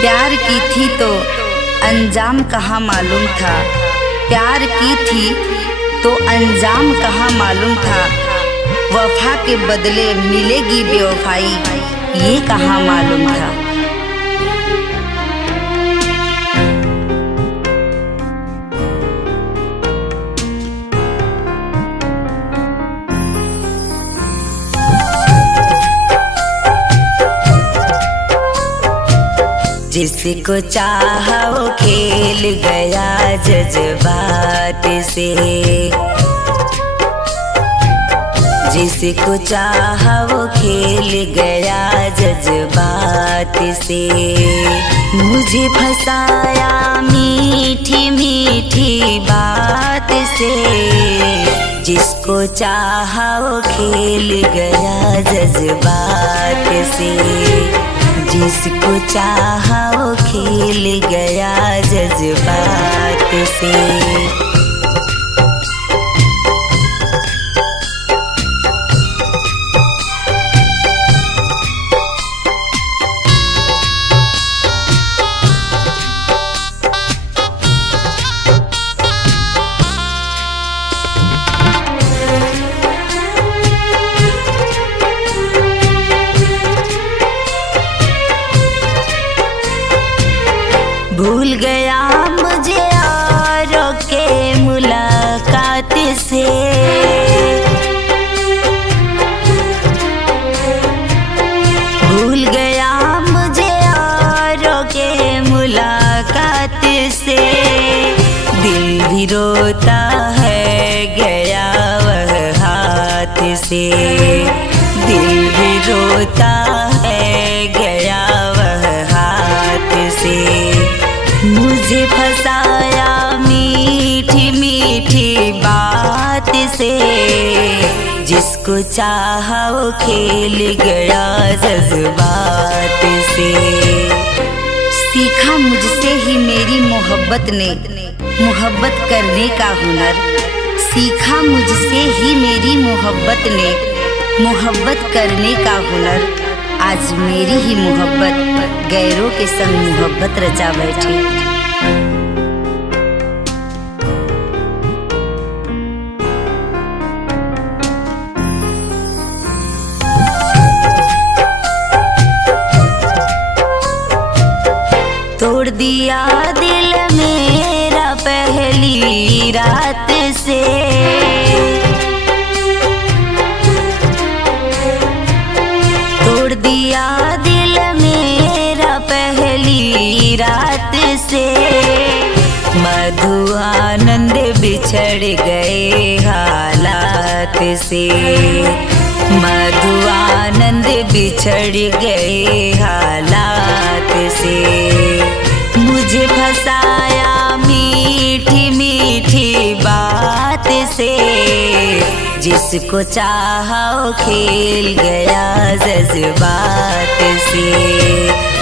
प्यार की थी तो अंजाम कहाँ मालूम था, प्यार की थी तो अंजाम कहाँ मालूम था। वफा के बदले मिलेगी बेवफाई, ये कहाँ मालूम था। जिसको चाहा वो खेल गया जज्बात से, जिसको चाहा वो खेल गया जज्बात से। मुझे फंसाया मीठी मीठी बात से, जिसको चाहा वो खेल गया जज्बात से। जिसको चाहा वो खेल गया जज्बात से। भूल गया मुझे यारों के मुलाकात से, भूल गया मुझे यारों के मुलाकात से। दिल भी रोता है गया वह हाथ से, दिल भी रोता है गया वह हाथ से। मुझे फंसाया मीठी मीठी बात से, जिसको चाहा वो खेल गया जज्बात से। सीखा मुझसे ही मेरी मोहब्बत ने मोहब्बत करने का हुनर, सीखा मुझसे ही मेरी मोहब्बत ने मोहब्बत करने का हुनर। आज मेरी ही मोहब्बत गैरों के संग मोहब्बत रचा बैठी। तोड़ दिया दिल मेरा पहली रात से, तोड़ दिया दिल मेरा पहली रात से। मधु आनंद बिछड़ गए हालात से, मधु आनंद बिछड़ गए हालात से। मुझे फंसाया मीठी मीठी बात से, जिसको चाहा वो खेल गया जज्बात से।